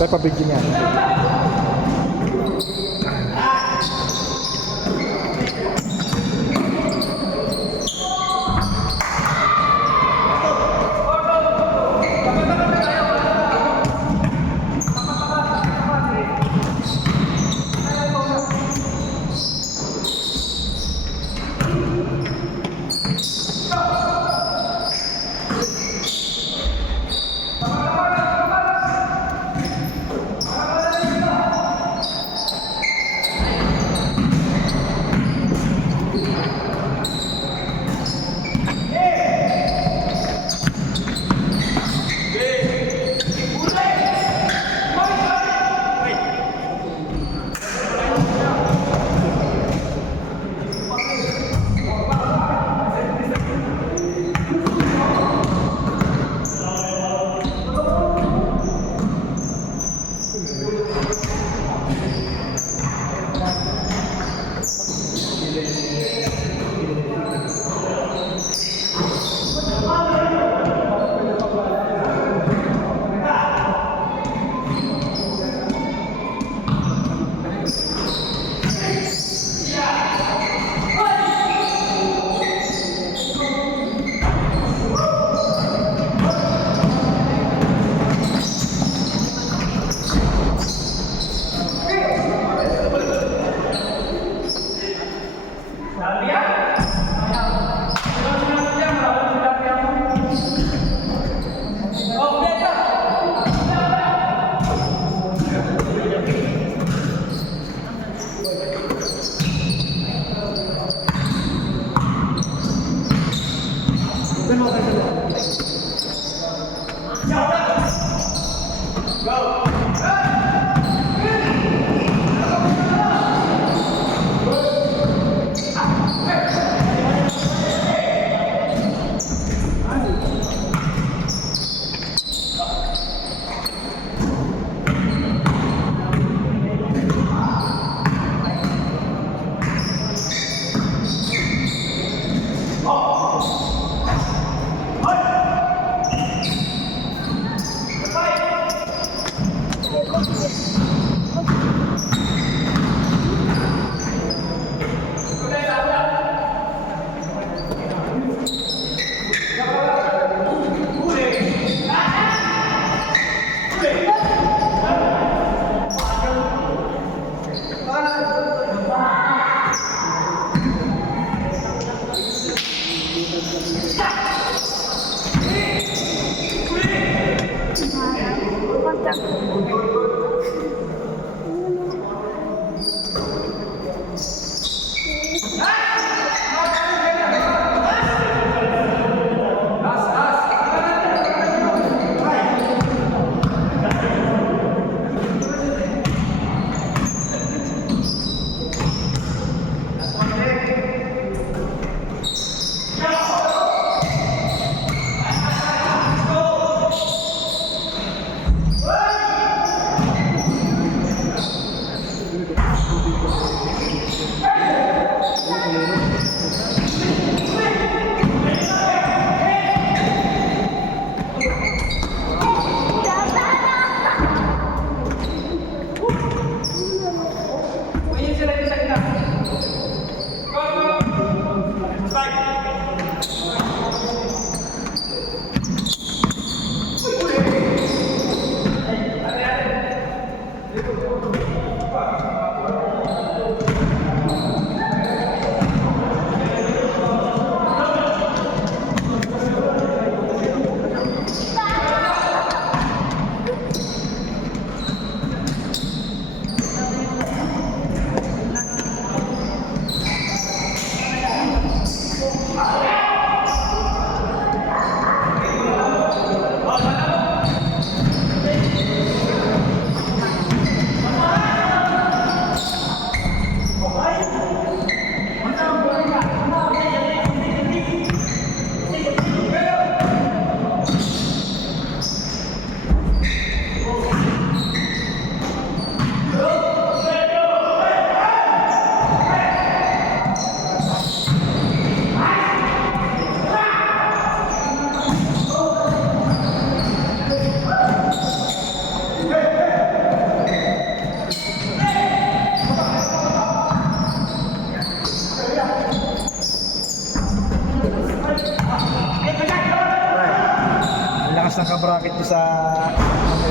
Saya pabigyan niya.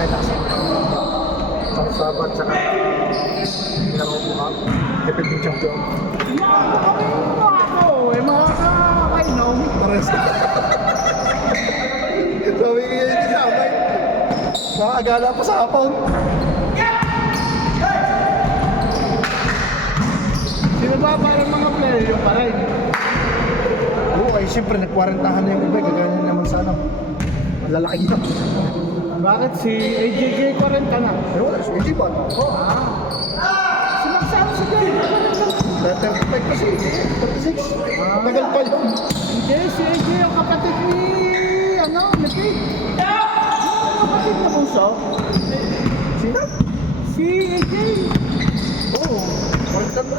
may lasa. Tsaka sabat, tsaka laro mo ka. Defending champion. Ako, makakainom. Pares. Sabi ko yun sa abay. Makakagala pa sa hapon. Sino ba parang mga player yung paray? Oo, ay siyempre nagkwarantahan na yung iba. Gagana naman sana. Lalaki na. Bakit si AJK 40 na? Pero wala, si AJ ba? Oo. Sinagsama sa game. 35 pa si AJ. 36. Tagal pa yun. Hindi, si AJ yung kapatid ni... Naki? Yung kapatid na bunso? Sino? Si AJ. Oo. 40 na.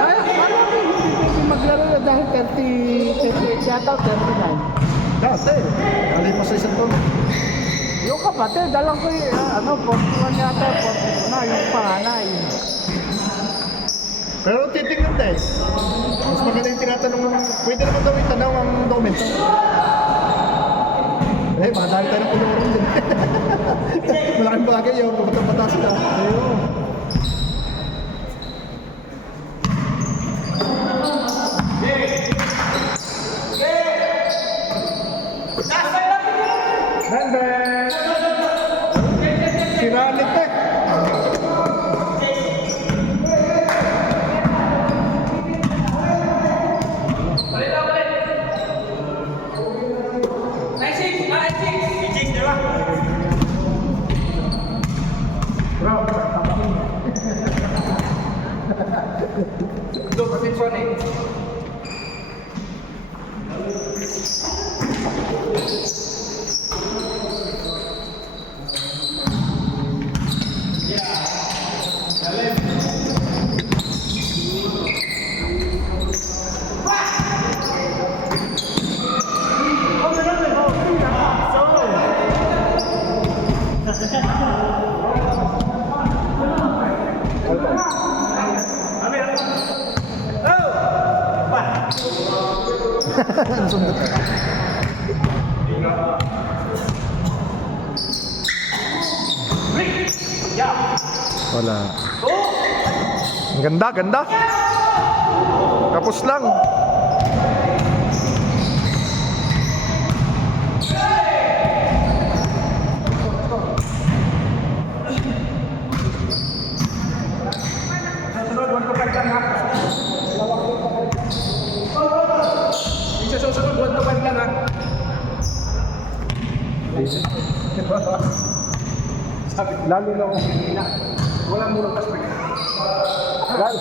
Ay, parang hindi pwede maglaro na dahil 38 yata, 39. Dati. Kalipas sa isang taon. Yung kapatid, alam ko yung 41 yata, 42 na, yung panganay. Pero titignan tayo. Mas maganda yung tinatanong ng... Pwede naman daw yung tanong ang dokumento. Eh, makadali tayo ng kulurong din. Malaking bagay yun. Pupunta-bata sila. Ayun. Nandun! Siralit eh. Sundot ka. Wala. Ang ganda, ganda. Tapos lang. Susunod, 1 to 5 lang ha. Lalo na ako. Walang murang pasok. Lalo.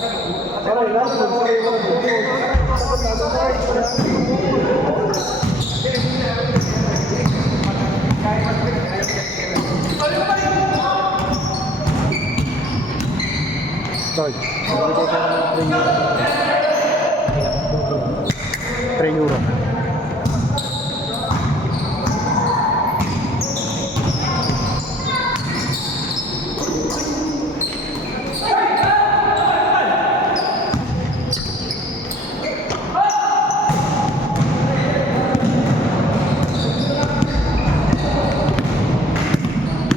Sorry. 3 euro.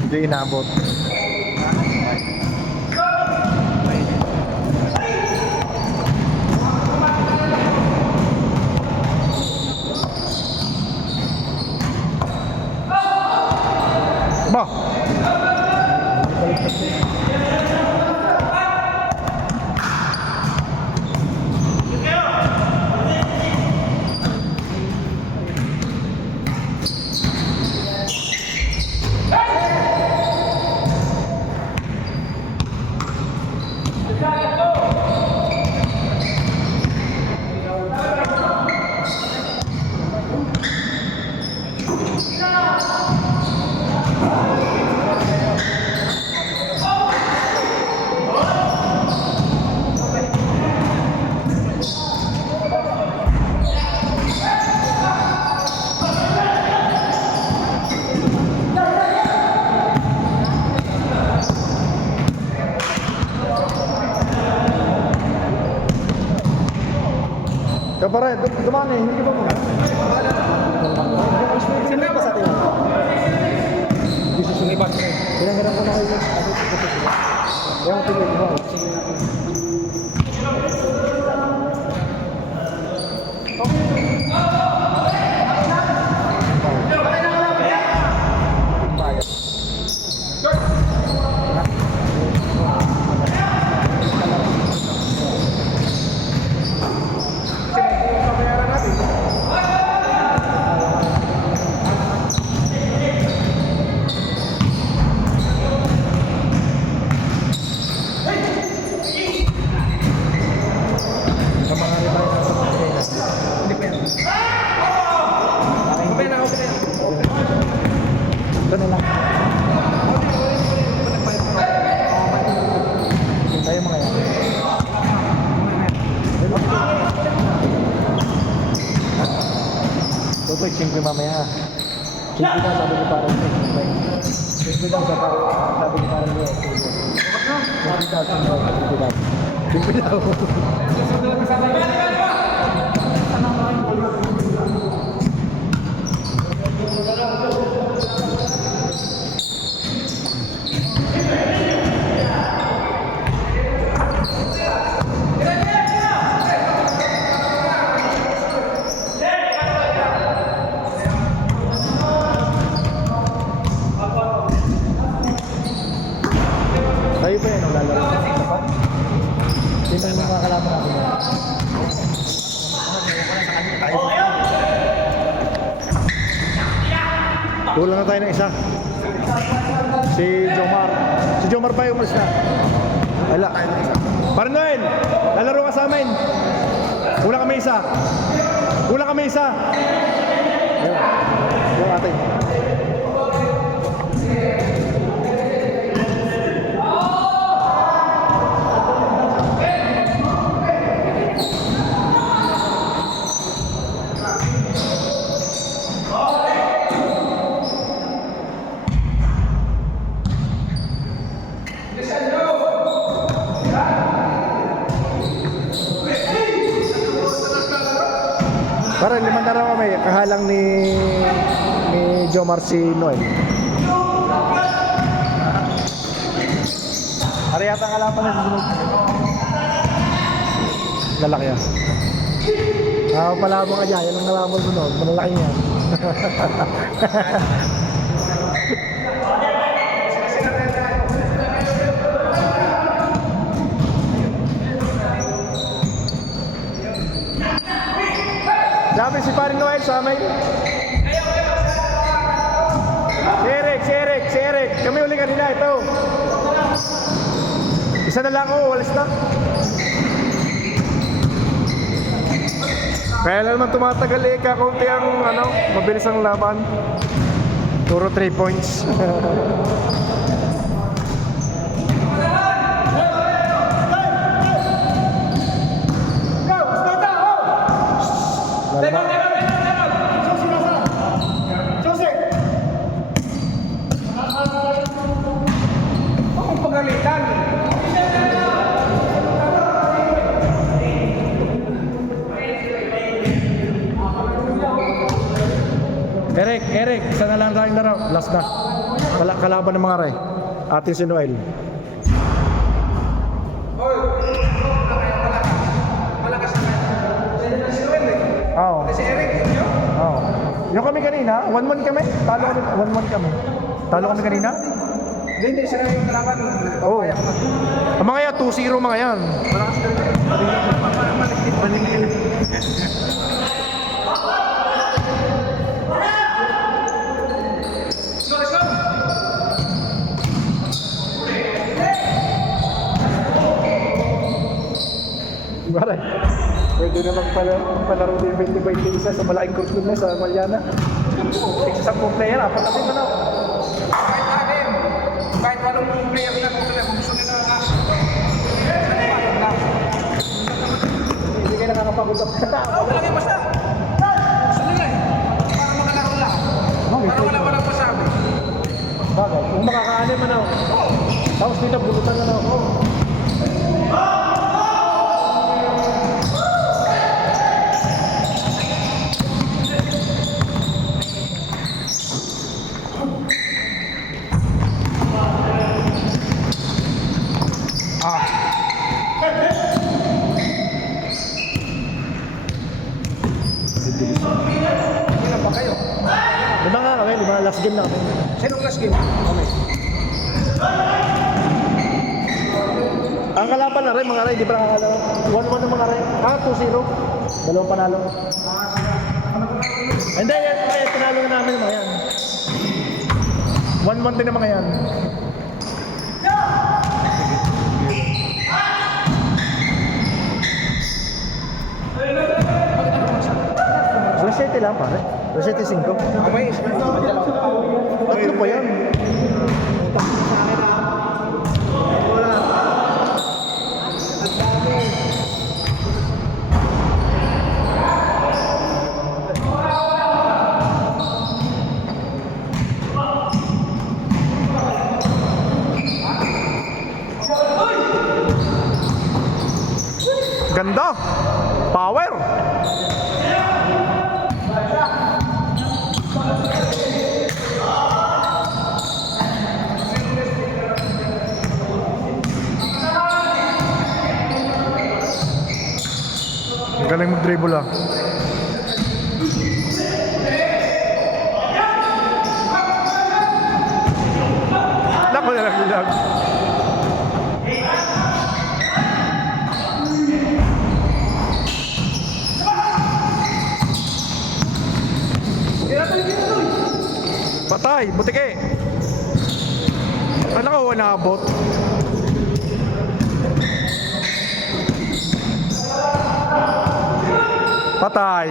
Hindi inabot. Ba? Kapare, dumaan eh, hindi ka ba mo? Sino ba sa atin? Yung tingin mo. Ito na lang. Tayo mga yan. Tutoy, simple mamaya. Simple daw, sabi ko parang simple daw, sabi ko parang simple daw. Tayo ba yan ang lalaro? Sino yung mga kalaban natin? Kulang na tayo ng isa. Si Jomar. Si Jomar pa yung umalis na. Wala. Parang Noel, lalaro ka sa amin. Kulang kami isa. Kulang kami isa. Ayun. Yung atin. Parang 5 na raw kami, kahalang ni Jomar si Noel. Ari yata ang kalaban na susunod. Lalaki yan. Palabang ka dyan, yan ang kalaban sunod. Malalaki yan. Sabi si Paring Noel sa amin. Si Eric. Kami uli kanina, ito. Isa na lang ako, walis na. Kaya lang naman tumatagal kakunti ang mabilis ang laban. Puro 3 points. Eric, isa na lang tayong laro. Last na. Kalaban ng mga Ray. Atin si Noel. Malakas naman. Si Noel eh. Oo. Si Eric yun. Oo. Yung kami kanina, 1-1 kami. Talo kami kanina. Hindi sila yung kalaban. Oo. Ang mga yan, 2-0 mga yan. Malakas naman. Malikit. Baray, pwede naman palaro din 20-20 isa sa malaking kursun na sa Mariana. Isa pong player, 4 na din Kahit anong player na kung gusto nila na hindi kayo nakakapagod ang kata. Lagi basta. Gusto nila eh. Para makalaro lang. Para walang masabi. Bagay, kung makakaano man ako. Tapos dito, bulutan na ako. namin. Sinong last game? Ang kalaban na rin, mga rin, di ba nakakalaban? 1-1 ng mga rin. 2-0. Dalawang panalo. Hindi, yan, panalo na namin mga yan. 1-1 din ng mga yan. Alas 7 lang pare. Alas 7:05. Okay. Tatlo pa yan. Ganda. Power. Galing mag-dribble ah. Nako na lang. Patay, butike. Ano ka wala abot? Patay.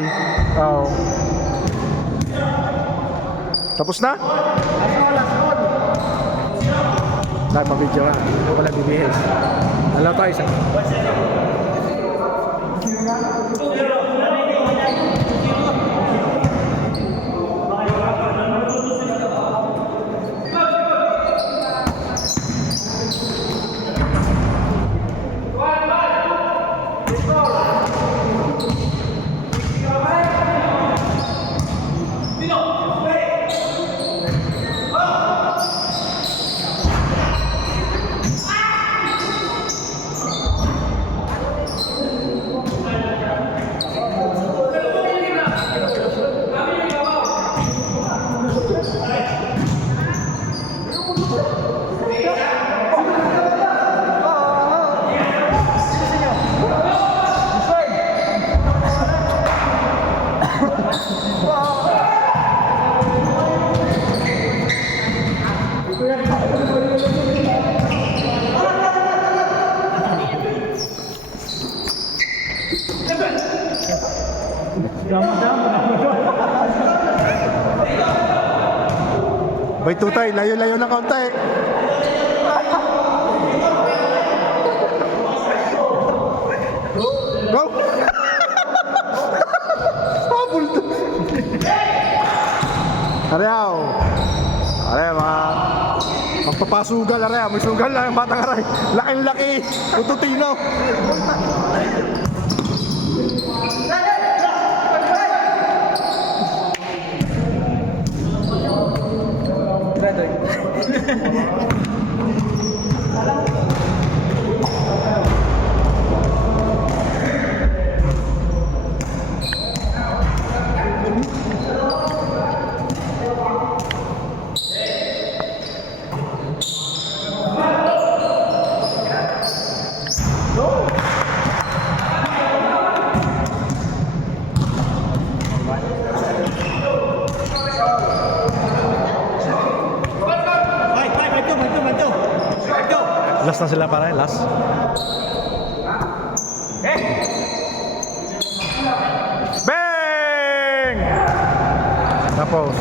Oh. Tapos na? Dahil mabidyo na. Wala bibihis. Alaw tayo sa... Bay tutay, layo-layo ng kaunti. Go! Habol to. Ariyaw. Ariyaw, mga... Magpapasugal, ariyaw. May sugal lang yung batang aray. Laking-laki. Ututino. Last na sila pare, last. Bang! Tapos